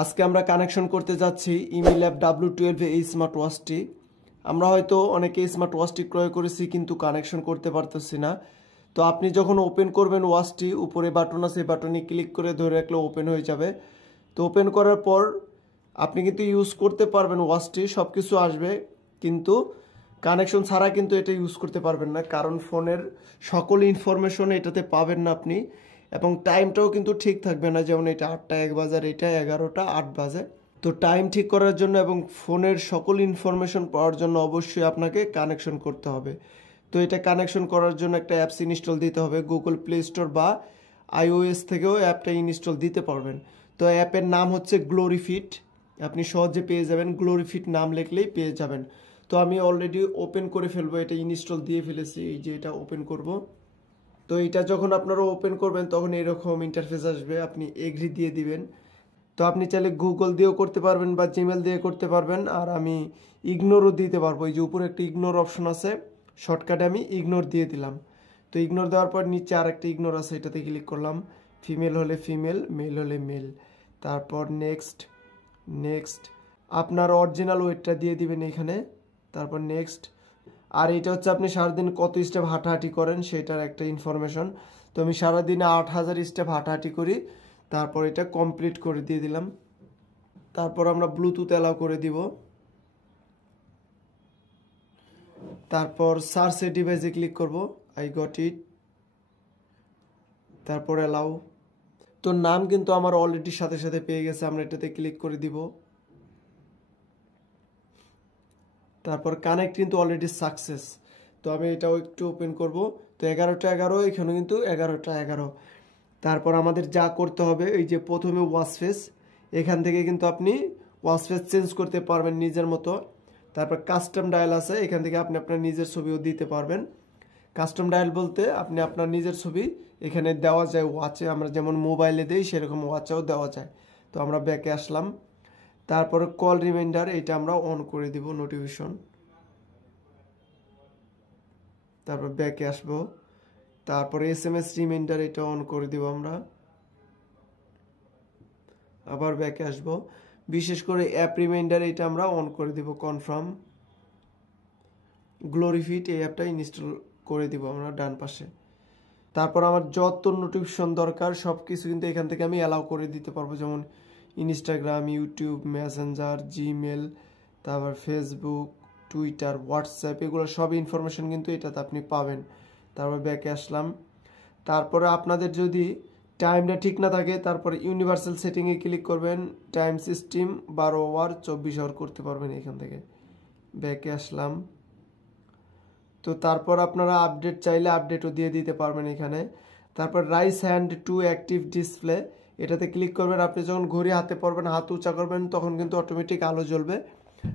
আজকে আমরা কানেকশন করতে যাচ্ছি Imilab W12 এই স্মার্ট ওয়াচটি। আমরা হয়তো অনেকে স্মার্ট ওয়াচটি ক্রয় করেছি কিন্তু কানেকশন করতে পারতেছি না। তো আপনি যখন ওপেন করবেন ওয়াচটি, উপরে বাটন আছে, বাটনে ক্লিক করে ধরে রাখলে ওপেন হয়ে যাবে। তো ওপেন করার পর আপনি কিন্তু ইউজ করতে পারবেন ওয়াচটি, সব কিছু আসবে, কিন্তু কানেকশন ছাড়া কিন্তু এটা ইউজ করতে পারবেন না, কারণ ফোনের সকল ইনফরমেশন এটাতে পাবেন না আপনি, এবং টাইমটাও কিন্তু ঠিক থাকবে না। যেমন এটা 8টা 1 বাজে, এটা 11টা 8 বাজে। তো টাইম ঠিক করার জন্য এবং ফোনের সকল ইনফরমেশন পাওয়ার জন্য অবশ্যই আপনাকে কানেকশন করতে হবে। তো এটা কানেকশন করার জন্য একটা অ্যাপস ইনস্টল দিতে হবে। গুগল প্লে স্টোর বা iOS থেকেও অ্যাপটা ইনস্টল দিতে পারবেন। তো অ্যাপের নাম হচ্ছে গ্লোরিফিট, আপনি সহজে পেয়ে যাবেন। গ্লোরিফিট নাম লিখলেই পেয়ে যাবেন। তো আমি অলরেডি ওপেন করে ফেলবো, এটা ইনস্টল দিয়ে ফেলেছি, এই যে এটা ওপেন করব। তো এটা যখন আপনারা ওপেন করবেন তখন এরকম ইন্টারফেস আসবে, আপনি এগ্রি দিয়ে দিবেন। তো আপনি চাইলে গুগল দিয়েও করতে পারবেন বা জিমেল দিয়ে করতে পারবেন, আর আমি ইগনোরও দিতে পারবো। এই যে উপরে একটা ইগনোর অপশন আছে, শর্টকাটে আমি ইগনোর দিয়ে দিলাম। তো ইগনোর দেওয়ার পর নিচে আর একটা ইগনোর আছে, এটাতে ক্লিক করলাম। ফিমেল হলে ফিমেল, মেল হলে মেল। তারপর নেক্সট, নেক্সট আপনার অরিজিনাল ওয়েটটা দিয়ে দিবেন এখানে। তারপর নেক্সট। আর এটা হচ্ছে আপনি সারাদিন কত স্টেপ হাঁটাহাঁটি করেন সেটার একটা ইনফরমেশন। তো আমি সারাদিনে 8000 স্টেপ হাঁটাহাঁটি করি। তারপর এটা কমপ্লিট করে দিয়ে দিলাম। তারপর আমরা ব্লুটুথ অ্যালাউ করে দিব। তারপর সার্চ এ ডিভাইসে ক্লিক করব, আই গট ইট। তারপর অ্যালাউ। তো নাম কিন্তু আমার অলরেডি সাথে সাথে পেয়ে গেছে, আমরা এটাতে ক্লিক করে দিব। তারপর কানেক্ট কিন্তু অলরেডি সাকসেস। তো আমি এটাও একটু ওপেন করব। তো 11টা 11, এখানে কিন্তু 11টা 11। তারপর আমাদের যা করতে হবে, এই যে প্রথমে ওয়াচ ফেস, এখান থেকে কিন্তু আপনি ওয়াচ ফেস চেঞ্জ করতে পারবেন নিজের মতো। তারপর কাস্টম ডায়াল আছে, এখান থেকে আপনি আপনার নিজের ছবিও দিতে পারবেন। কাস্টম ডায়াল বলতে আপনি আপনার নিজের ছবি এখানে দেওয়া যায় ওয়াচে, আমরা যেমন মোবাইলে দিই সেরকম ওয়াচেও দেওয়া যায়। তো আমরা ব্যাকে আসলাম। তারপরে কল রিমাইন্ডার, এটা আমরা অন করে দিব, নোটিফিকেশন। তারপর ব্যাকে আসব। তারপরে SMS রিমাইন্ডার, এটা অন করে দিব আমরা। আবার ব্যাকে আসব। বিশেষ করে অ্যাপ রিমাইন্ডার, এটা আমরা অন করে দিব, কনফার্ম। গ্লোরিফিট, এই অ্যাপটা ইনস্টল করে দিব আমরা ডান পাশে। তারপর আমার যত নোটিফিকেশন দরকার সব কিছু কিন্তু এখান থেকে আমি অ্যালাউ করে দিতে পারবো, যেমন ইনস্টাগ্রাম, ইউটিউব, মেসেঞ্জার, জিমেল, তারপর ফেসবুক, টুইটার, হোয়াটসঅ্যাপ, এগুলো সব ইনফরমেশন কিন্তু এটাতে আপনি পাবেন। তারপর ব্যাকে আসলাম। তারপরে আপনাদের যদি টাইমটা ঠিক না থাকে, তারপরে ইউনিভার্সাল সেটিংয়ে ক্লিক করবেন। টাইম সিস্টেম 12 আওয়ার 24 আওয়ার করতে পারবেন এখান থেকে। ব্যাকে আসলাম। তো তারপর আপনারা আপডেট চাইলে আপডেটও দিয়ে দিতে পারবেন এখানে। তারপর rice hand to active display, এটাতে ক্লিক করবেন। আপনি যখন ঘড়ি হাতে পড়বেন, হাত উঁচা করবেন, তখন কিন্তু অটোমেটিক আলো জ্বলবে।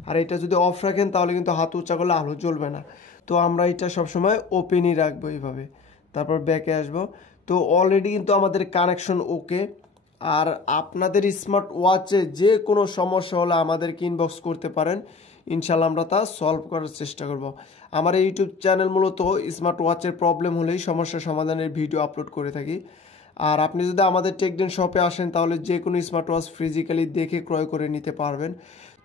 আর এটা যদি অফ রাখেন তাহলে কিন্তু হাত উঁচা করলে আলো জ্বলবে না। তো আমরা এটা সবসময় ওপেনই রাখবো এইভাবে। তারপর ব্যাকে আসব। তো অলরেডি কিন্তু আমাদের কানেকশন ওকে। আর আপনাদের স্মার্ট ওয়াচে যে কোনো সমস্যা হলে আমাদেরকে ইনবক্স করতে পারেন, ইনশাল্লাহ আমরা তা সলভ করার চেষ্টা করব। আমার এই ইউটিউব চ্যানেল মূলত স্মার্ট ওয়াচের প্রবলেম হলেই সমস্যা সমাধানের ভিডিও আপলোড করে থাকি। আর আপনি যদি আমাদের টেকডেন শপে আসেন তাহলে যে কোনো স্মার্ট ওয়াচ ফিজিক্যালি দেখে ক্রয় করে নিতে পারবেন।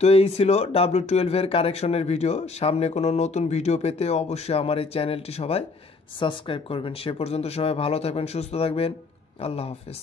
তো এই ছিল W12 এর কানেকশনের ভিডিও। সামনে কোনো নতুন ভিডিও পেতে অবশ্যই আমার এই চ্যানেলটি সবাই সাবস্ক্রাইব করবেন। সে পর্যন্ত সবাই ভালো থাকবেন, সুস্থ থাকবেন। আল্লাহ হাফেজ।